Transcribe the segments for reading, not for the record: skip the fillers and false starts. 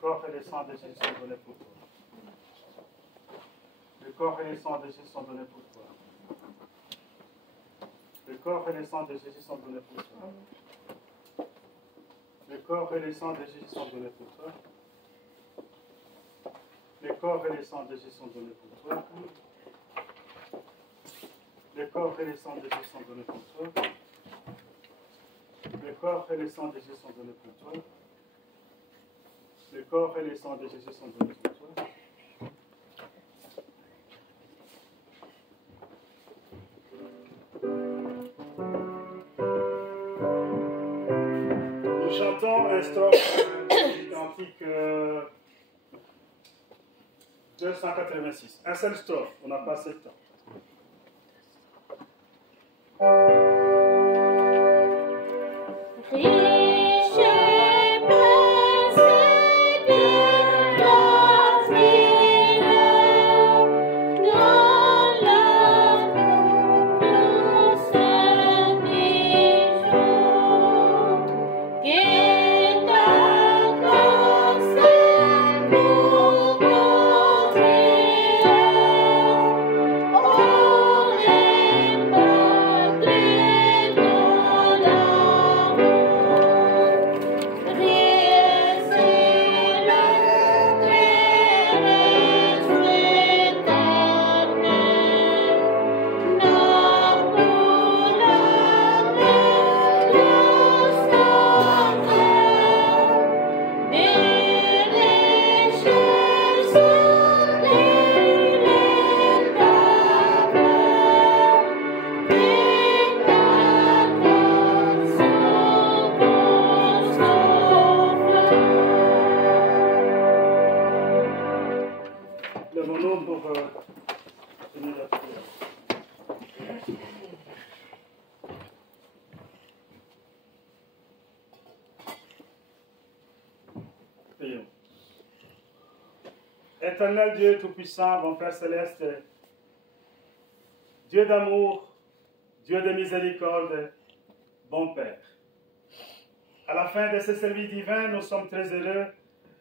corps et le sang de Jésus sont donnés pour toi. Le corps et le sang de Jésus sont donnés pour toi. Le corps et le sang de Jésus sont donnés pour toi. Le corps et le sang de Jésus sont donnés pour toi. Le corps et le sang de Jésus sont donnés pour toi. Le corps et le sang de Jésus sont donnés pour toi. Le corps et le sang de Jésus sont donnés pour toi. Le corps et le sang de Jésus sont donnés pour toi. Nous chantons un strophe du cantique 286. Un seul strophe, on n'a pas assez de temps. Éternel Dieu Tout-Puissant, bon Père Céleste, Dieu d'amour, Dieu de miséricorde, bon Père. À la fin de ce service divin, nous sommes très heureux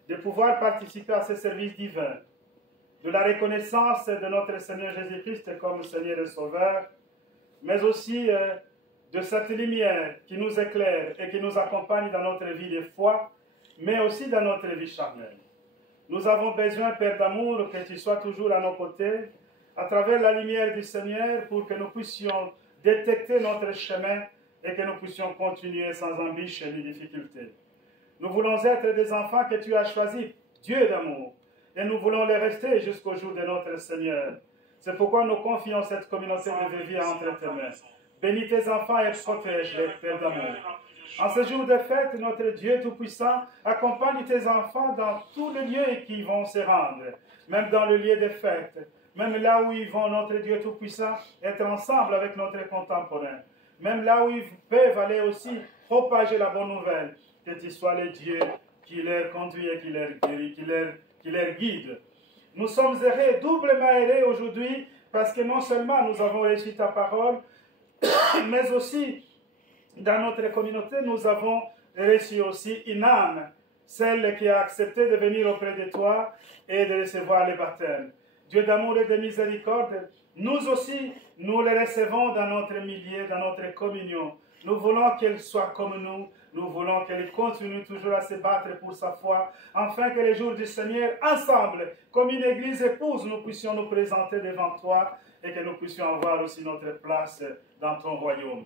de pouvoir participer à ce service divin, de la reconnaissance de notre Seigneur Jésus-Christ comme Seigneur et Sauveur, mais aussi de cette lumière qui nous éclaire et qui nous accompagne dans notre vie de foi, mais aussi dans notre vie charnelle. Nous avons besoin, Père d'amour, que tu sois toujours à nos côtés, à travers la lumière du Seigneur, pour que nous puissions détecter notre chemin et que nous puissions continuer sans embûches ni difficultés. Nous voulons être des enfants que tu as choisis, Dieu d'amour, et nous voulons les rester jusqu'au jour de notre Seigneur. C'est pourquoi nous confions cette communauté de vie entre tes mains. Bénis tes enfants et protège-les, Père d'amour. En ce jour de fête, notre Dieu Tout-Puissant accompagne tes enfants dans tous les lieux qui vont se rendre, même dans le lieu de fête, même là où ils vont, notre Dieu Tout-Puissant, être ensemble avec notre contemporain, même là où ils peuvent aller aussi propager la bonne nouvelle, que tu sois le Dieu qui les conduit et qui les guérit, qui les guide. Nous sommes heureux, doublement heureux aujourd'hui, parce que non seulement nous avons reçu ta parole, mais aussi dans notre communauté, nous avons reçu aussi une âme, celle qui a accepté de venir auprès de toi et de recevoir le baptême. Dieu d'amour et de miséricorde, nous aussi, nous les recevons dans notre milieu, dans notre communion. Nous voulons qu'elle soit comme nous voulons qu'elle continue toujours à se battre pour sa foi, afin que les jours du Seigneur, ensemble, comme une église épouse, nous puissions nous présenter devant toi et que nous puissions avoir aussi notre place dans ton royaume.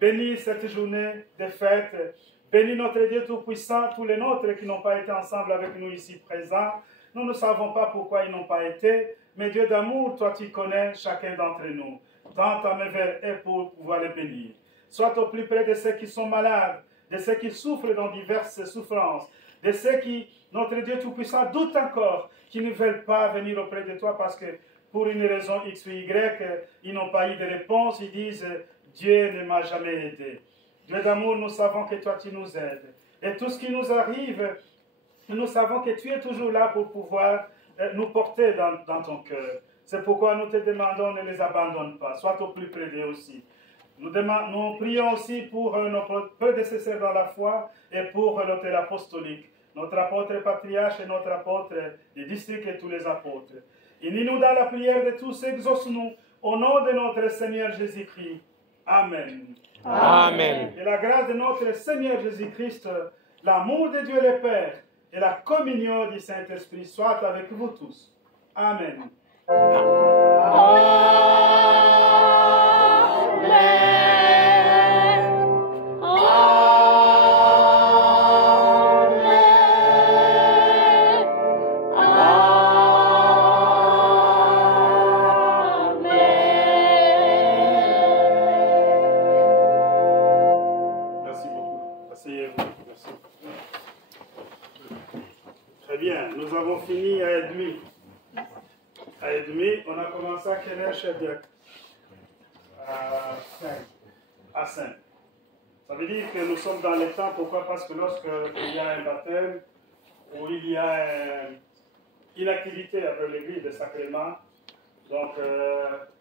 Bénis cette journée de fête. Bénis notre Dieu Tout-Puissant, tous les nôtres qui n'ont pas été ensemble avec nous ici présents. Nous ne savons pas pourquoi ils n'ont pas été, mais Dieu d'amour, toi tu connais chacun d'entre nous. Tends ta main vers eux pour pouvoir les bénir. Sois au plus près de ceux qui sont malades, de ceux qui souffrent dans diverses souffrances, de ceux qui, notre Dieu Tout-Puissant, doutent encore, qui ne veulent pas venir auprès de toi parce que pour une raison X ou Y, ils n'ont pas eu de réponse, ils disent « Dieu ne m'a jamais aidé ». Dieu d'amour, nous savons que toi tu nous aides. Et tout ce qui nous arrive, nous savons que tu es toujours là pour pouvoir nous porter dans ton cœur. C'est pourquoi nous te demandons, ne les abandonne pas, sois au plus près d'eux aussi. Nous prions aussi pour nos prédécesseurs dans la foi et pour l'hôtel apostolique. notre apôtre patriarche et notre apôtre du district et tous les apôtres. Unis-nous dans la prière de tous, exauce-nous au nom de notre Seigneur Jésus-Christ. Amen. Amen. Et la grâce de notre Seigneur Jésus-Christ, l'amour de Dieu le Père et la communion du Saint-Esprit soient avec vous tous. Amen. Merci beaucoup. Asseyez-vous. Merci. Très bien. Nous avons fini à 1h30. À 1h30, on a commencé à quelle heure, chef de... À 5. À 5. Ça veut dire que nous sommes dans les temps. Pourquoi? Parce que lorsqu'il y a un baptême ou il y a une activité après l'église de sacrement, donc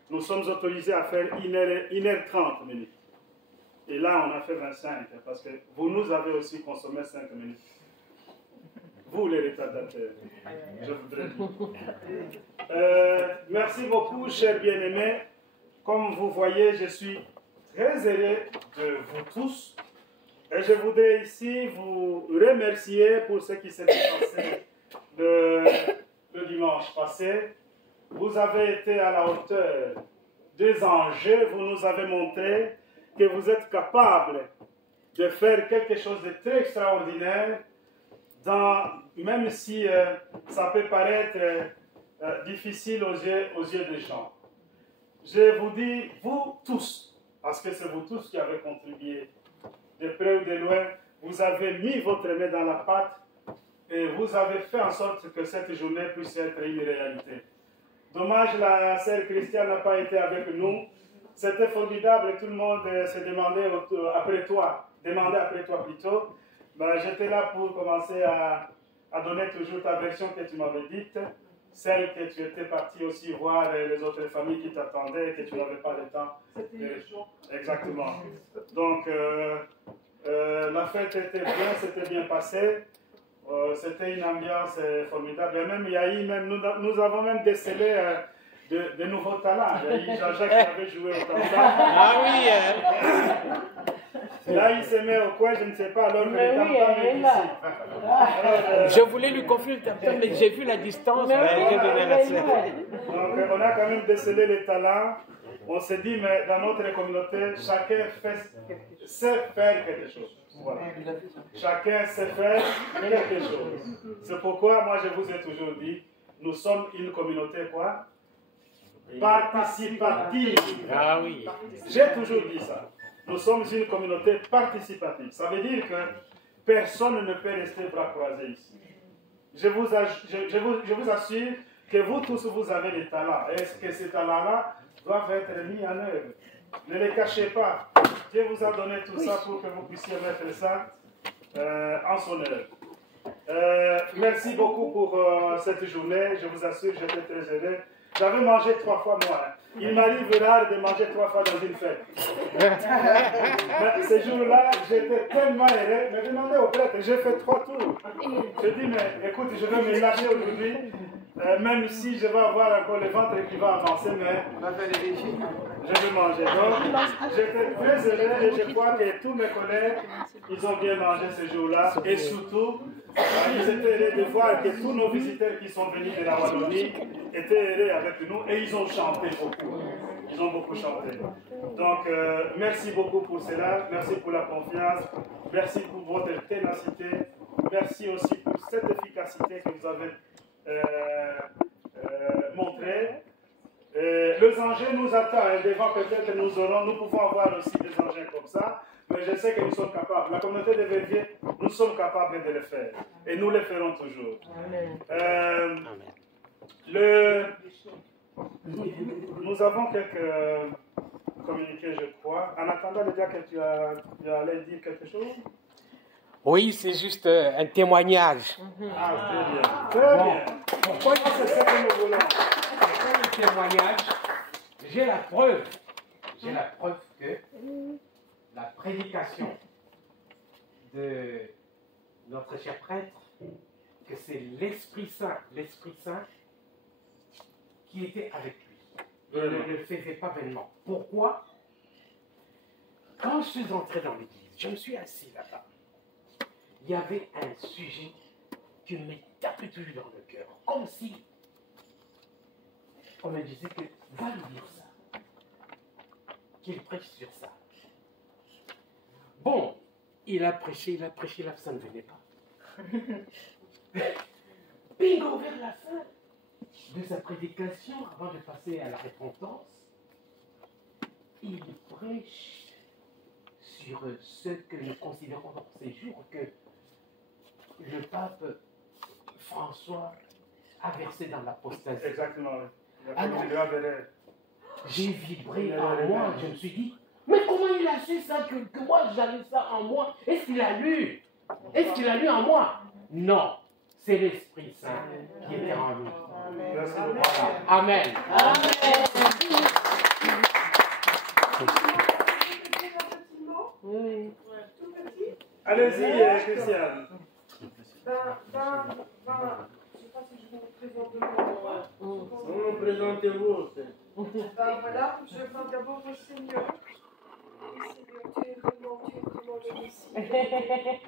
nous sommes autorisés à faire 1h30 minutes. Et là, on a fait 25 parce que vous nous avez aussi consommé 5 minutes. Vous, les retardataires, je voudrais dire. Merci beaucoup, chers bien-aimés. Comme vous voyez, je suis très heureux de vous tous. Et je voudrais ici vous remercier pour ce qui s'est passé le dimanche passé. Vous avez été à la hauteur des enjeux. Vous nous avez montré que vous êtes capable de faire quelque chose de très extraordinaire, même si ça peut paraître difficile aux yeux des gens. Je vous dis, vous tous, parce que c'est vous tous qui avez contribué, de près ou de loin, vous avez mis votre main dans la pâte et vous avez fait en sorte que cette journée puisse être une réalité. Dommage, la sœur Christiane n'a pas été avec nous. C'était formidable, tout le monde se demandait après toi plutôt. Ben, j'étais là pour commencer à donner toujours ta version que tu m'avais dite, celle que tu étais parti aussi voir les autres familles qui t'attendaient et que tu n'avais pas le temps. Exactement. Donc, la fête était bien, c'était bien passé. C'était une ambiance formidable. Et même, nous avons même décelé de nouveaux talents. Il y a eu Jean-Jacques qui avait joué au tambour. Ah oui. Là, il se met au coin, je ne sais pas, alors que le tam-tam est ici. Je voulais lui confier le tam-tam, mais j'ai vu la distance, j'ai donné la sœur. Donc, on a quand même décelé les talents. On s'est dit, mais dans notre communauté, chacun sait faire quelque chose. Voilà. Chacun sait faire quelque chose. C'est pourquoi, moi, je vous ai toujours dit, nous sommes une communauté quoi? Participative. Ah oui. J'ai toujours dit ça. Nous sommes une communauté participative. Ça veut dire que personne ne peut rester bras croisés ici. Je vous assure que vous tous, vous avez des talents. Est-ce que ces talents-là doivent être mis en œuvre? Ne les cachez pas. Dieu vous a donné tout ça pour que vous puissiez mettre ça en son œuvre. Merci beaucoup pour cette journée. Je vous assure, j'étais très heureux. J'avais mangé 3 fois moi. Il m'arrive rare de manger 3 fois dans une fête. Mais ce jour-là, j'étais tellement heureux. Mais demandez au prêtre, j'ai fait 3 tours. Je dis, mais écoute, je vais me lâcher aujourd'hui. Même si je vais avoir encore le ventre qui va avancer, mais je vais manger. Donc, j'étais très heureux et je crois que tous mes collègues, ils ont bien mangé ce jour-là. Et surtout, ils étaient heureux de voir que tous nos visiteurs qui sont venus de la Wallonie étaient heureux avec nous et ils ont chanté beaucoup. Ils ont beaucoup chanté. Donc, merci beaucoup pour cela. Merci pour la confiance. Merci pour votre ténacité. Merci aussi pour cette efficacité que vous avez montré. Les engins nous attendent. Devant, peut-être nous pouvons avoir aussi des engins comme ça. Mais je sais que nous sommes capables. La communauté de Verviers, nous sommes capables de le faire. Et nous le ferons toujours. Nous avons quelques communiqués, je crois. En attendant, déjà que tu allais dire quelque chose. Oui, c'est juste un témoignage. Ah, très bien. Très bien. Pourquoi c'est ça que nous voulons? Pourquoi le témoignage? J'ai la preuve que la prédication de notre cher prêtre que c'est l'Esprit Saint qui était avec lui. Il ne le faisait pas vainement. Pourquoi? Quand je suis entré dans l'église, je me suis assis là-bas. Il y avait un sujet qui me tapait toujours dans le cœur, comme si on me disait que va lui dire ça, qu'il prêche sur ça. Bon, il a prêché, là, ça ne venait pas. Bingo, vers la fin de sa prédication, avant de passer à la repentance, il prêche sur ce que nous considérons dans ces jours que le pape François a versé dans l'apostasie. Exactement. Alors, j'ai vibré en moi, je me suis dit, mais comment il a su ça, que moi j'avais ça en moi? Est-ce qu'il a lu? Est-ce qu'il a lu en moi? Non, c'est l'Esprit Saint qui était en lui. Voilà. Amen. Oui. Allez-y, Christiane. Je ne sais pas si je vous présente Comment présentez-vous? voilà, je parle d'abord au Seigneur. Et Seigneur, tu es vraiment le Messie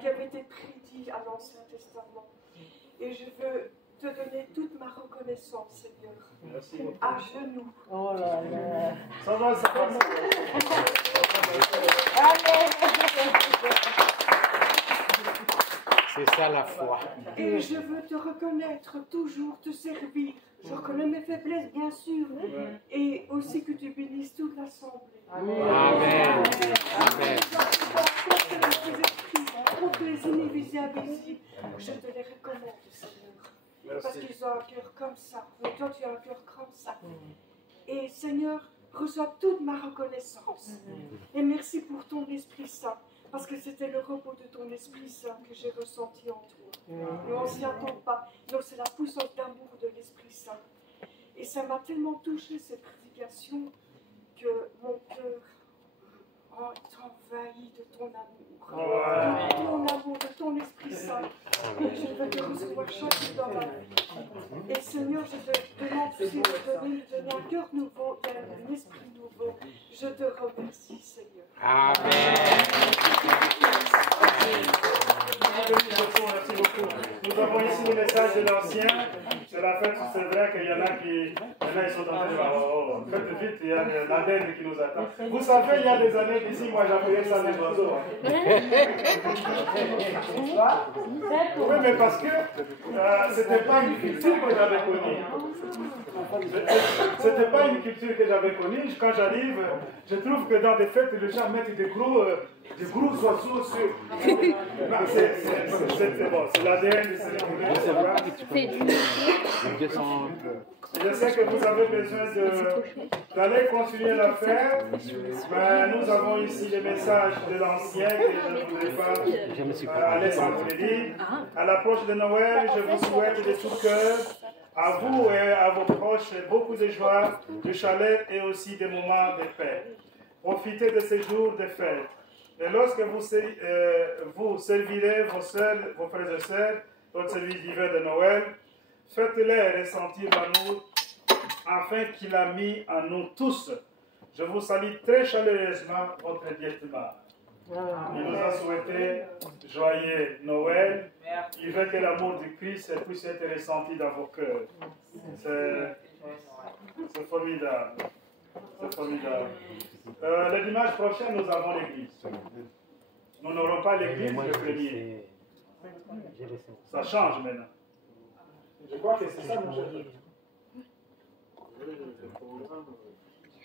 qui avait été prédit à l'Ancien Testament. Et je veux te donner toute ma reconnaissance, Seigneur. Merci beaucoup. À genoux. Oh là là. Ça va. C'est ça la foi. Et je veux te reconnaître, toujours te servir. Je reconnais mes faiblesses, bien sûr. Et aussi que tu bénisses toute l'assemblée. Amen. Amen. Contre les inévisibles ici, je te les recommande, Seigneur. Parce qu'ils ont un cœur comme ça. Mais toi, tu as un cœur comme ça. Et Seigneur, reçois toute ma reconnaissance. Et merci pour ton Esprit Saint. Parce que c'était le repos de ton Esprit Saint que j'ai ressenti en toi. Nous, on ne s'y attend pas. Donc, c'est la puissance d'amour de l'Esprit Saint. Et ça m'a tellement touché, cette prédication, que mon cœur est envahi de ton amour. De ton amour, de ton Esprit Saint. Et je veux te recevoir chaque jour dans ma vie. Et Seigneur, je te demande aussi de donner un cœur nouveau et un esprit nouveau. Je te remercie, Seigneur. Amen. Merci beaucoup. Nous avons ici le message de l'ancien. C'est la fête, c'est vrai qu'il y en a ils sont en train de dire, oh, faites vite, il y a l'Aden qui nous attend. Vous savez, il y a des années d'ici, moi j'appelais ça les oiseaux. Oui, mais parce que c'était pas une culture que j'avais connue. C'était pas une culture que j'avais connue. Quand j'arrive, je trouve que dans des fêtes, les gens mettent des gros oiseaux sur. C'est bon, c'est l'ADN. Je sais que vous avez besoin d'aller continuer l'affaire. Nous avons ici les messages de l'ancien que je ne voudrais pas aller sans vous les dire. À l'approche de Noël, je vous souhaite de tout cœur, à vous et à vos proches, beaucoup de joie, de chaleur et aussi des moments de paix. Profitez de ces jours de fête. Et lorsque vous servirez vos frères et sœurs, votre service divin de Noël, faites-les ressentir l'amour afin qu'il a mis en nous tous. Je vous salue très chaleureusement, votre Dietmar. Il nous a souhaité joyeux Noël. Il veut que l'amour du Christ puisse être ressenti dans vos cœurs. C'est formidable. C'est formidable. Le dimanche prochain, nous avons l'église. Nous n'aurons pas l'église le premier. Ça change maintenant. Je crois que c'est ça, mon cher.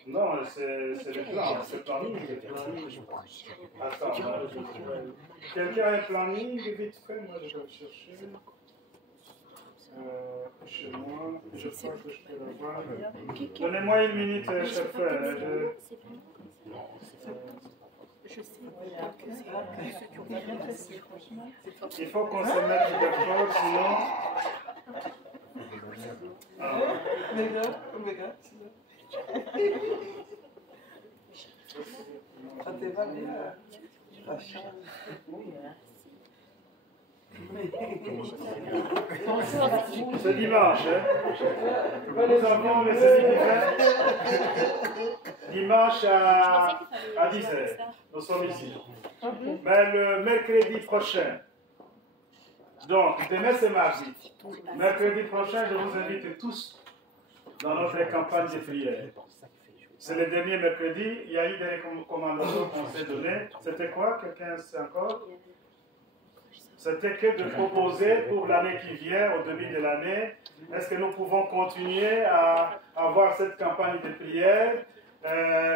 Non, c'est le plan. C'est le planning. Attends. Quelqu'un a un planning vite fait? Moi, je vais le chercher. Chez moi, je crois que je peux l'avoir. Donnez-moi une minute, cher frère. Il faut qu'on se mette d'accord, sinon. Ça te va bien. Ça change. Ce dimanche, nous avons le service divin. Dimanche à 10h, nous sommes ici. Mais le mercredi prochain, donc demain c'est mardi, mercredi prochain, je vous invite tous dans notre campagne de prière. C'est le dernier mercredi, il y a eu des recommandations qu'on s'est données. C'était quoi? Quelqu'un sait encore? C'était que de proposer pour l'année qui vient, au début de l'année, est-ce que nous pouvons continuer à avoir cette campagne de prière?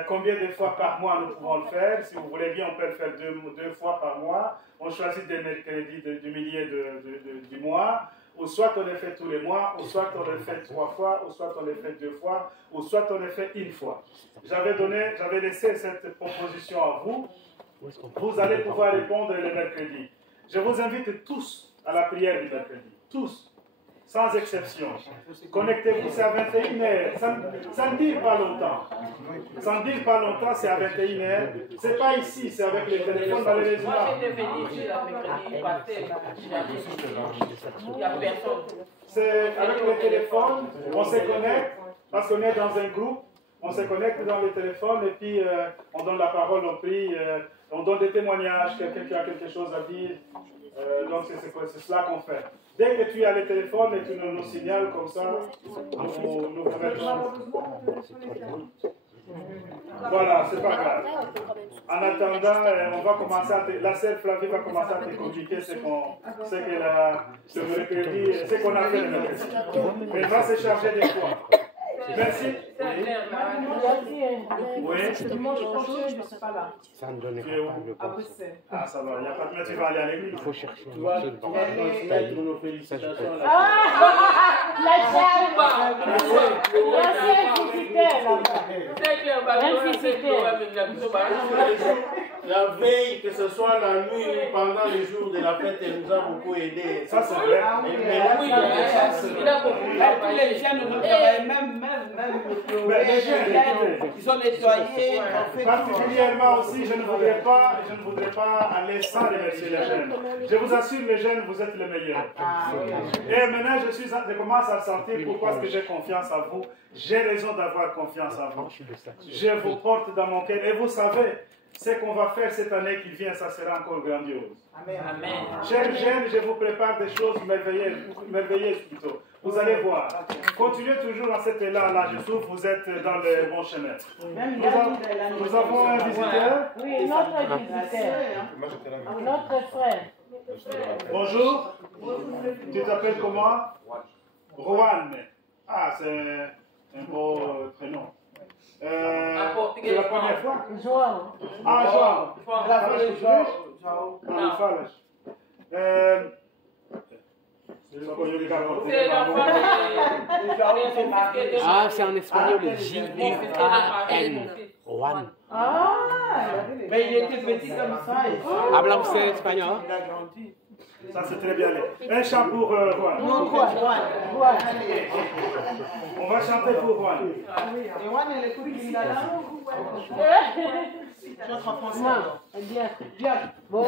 Combien de fois par mois nous pouvons le faire? Si vous voulez bien, on peut le faire deux fois par mois. On choisit des mercredis du milieu du mois. Ou soit on les fait tous les mois, ou soit on les fait 3 fois, ou soit on les fait 2 fois, ou soit on les fait 1 fois. J'avais laissé cette proposition à vous. Vous allez pouvoir répondre le mercredi. Je vous invite tous à la prière du mercredi. Tous. Sans exception. Connectez-vous, c'est à 21h. Ça ne dure pas longtemps. Ça ne dure pas longtemps, c'est à 21h. Ce n'est pas ici, c'est avec les téléphones, malheureusement. Moi, j'étais venu ici la mercredi passé. Il n'y a personne. C'est avec les téléphones, on se connecte, parce qu'on est dans un groupe, on se connecte dans les téléphones et puis on donne la parole, on prie, on donne des témoignages, quelqu'un qui a quelque chose à dire. Donc c'est cela qu'on fait. Dès que tu as le téléphone et tu nous signales comme ça, nous faisons. Voilà, c'est pas grave. En attendant, on va commencer la sœur Flavie va commencer à te communiquer ce qu'on a fait le mercredi. Elle va se charger des fois. Merci. Oui. Ça ne donnait pas le temps. Ah, ça va, il n'y a pas de mal, tu vas aller à l'église. Il faut chercher. Tu vas transmettre nos félicitations. La veille, que ce soit la nuit ou pendant le jour de la fête, elle nous a beaucoup aidé. Ça, c'est vrai. Oui, il a beaucoup. Les jeunes, nous travaillons même ils ont nettoyé. Particulièrement aussi, je ne voudrais pas aller sans remercier les jeunes. Je vous assure, les jeunes, vous êtes les meilleurs. Et maintenant, je commence à sentir pourquoi est-ce que j'ai confiance en vous. J'ai raison d'avoir confiance en vous. Je vous porte dans mon cœur. Et vous savez, ce qu'on va faire cette année qui vient, ça sera encore grandiose. Amen. Chers jeunes, je vous prépare des choses merveilleuses plutôt. Vous allez voir. Continuez toujours dans cet élan-là. Je trouve que vous êtes dans le bon chemin. Nous avons un visiteur. Oui, notre visiteur. Notre frère. Bonjour. Tu t'appelles comment? Rowan. Ah, c'est un beau prénom. C'est la première fois? João. Ah, João. Não falas. Ah, c'est en espagnol, J-U-A-N. Juan. Ah, mais il était petit comme ça. Habla usted español? Il a grandi. Ça, c'est très bien. Un chant pour Juan. Non, Juan. On va chanter pour Juan. Et Juan, elle écoute Lingala. Je crois français. Bien. Bien. Bon,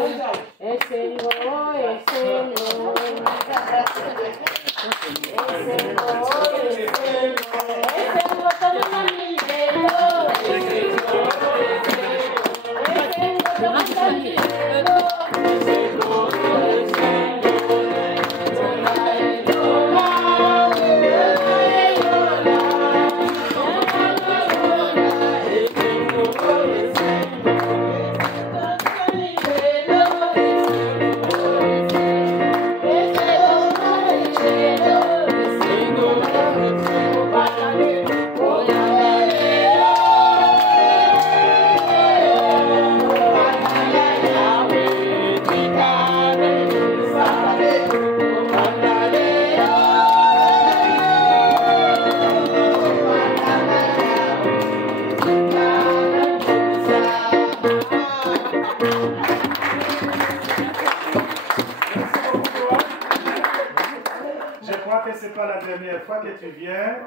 fois que tu viens,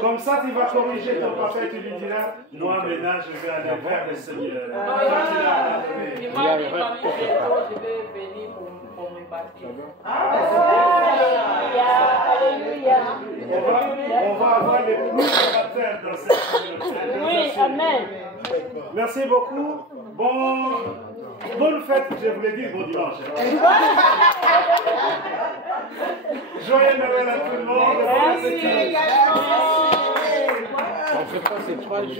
comme ça tu vas corriger ton papa et tu lui diras, moi maintenant je vais aller vers le Seigneur. Il m'a dit, je vais venir pour On va avoir les plus amateurs dans cette communauté. Oui, amen. Merci beaucoup. Bonne fête, je voulais dire bon dimanche. Joyeux Noël à tout le monde. On fait pas ces 3 jours.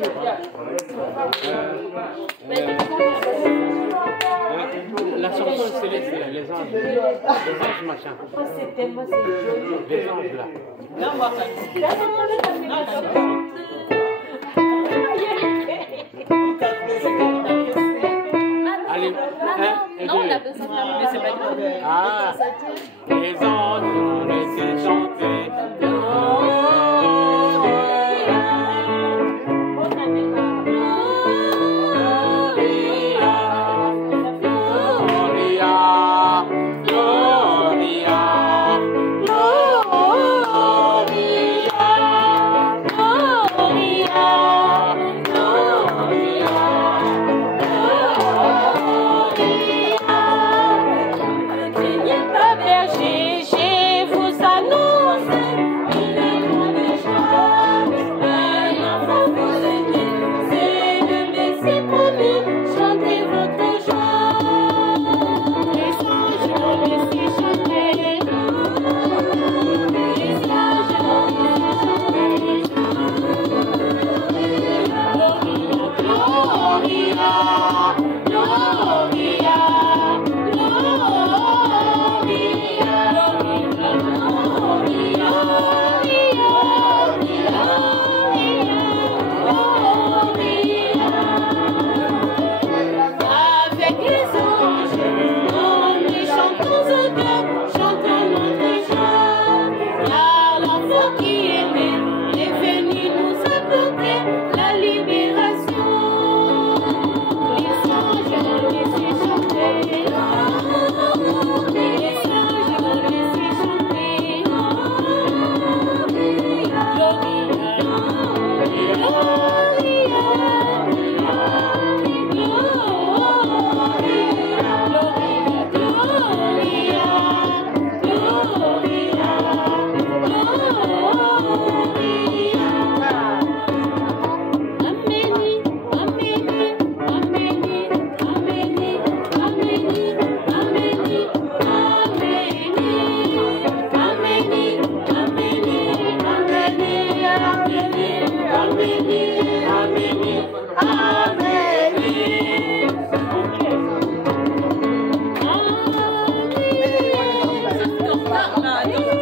La chanson céleste, les anges. Les anges machin. Les anges là. Allez, non, on a besoin de la main, c'est pas grave. Ah, les anges vont laisser chanter. Amen.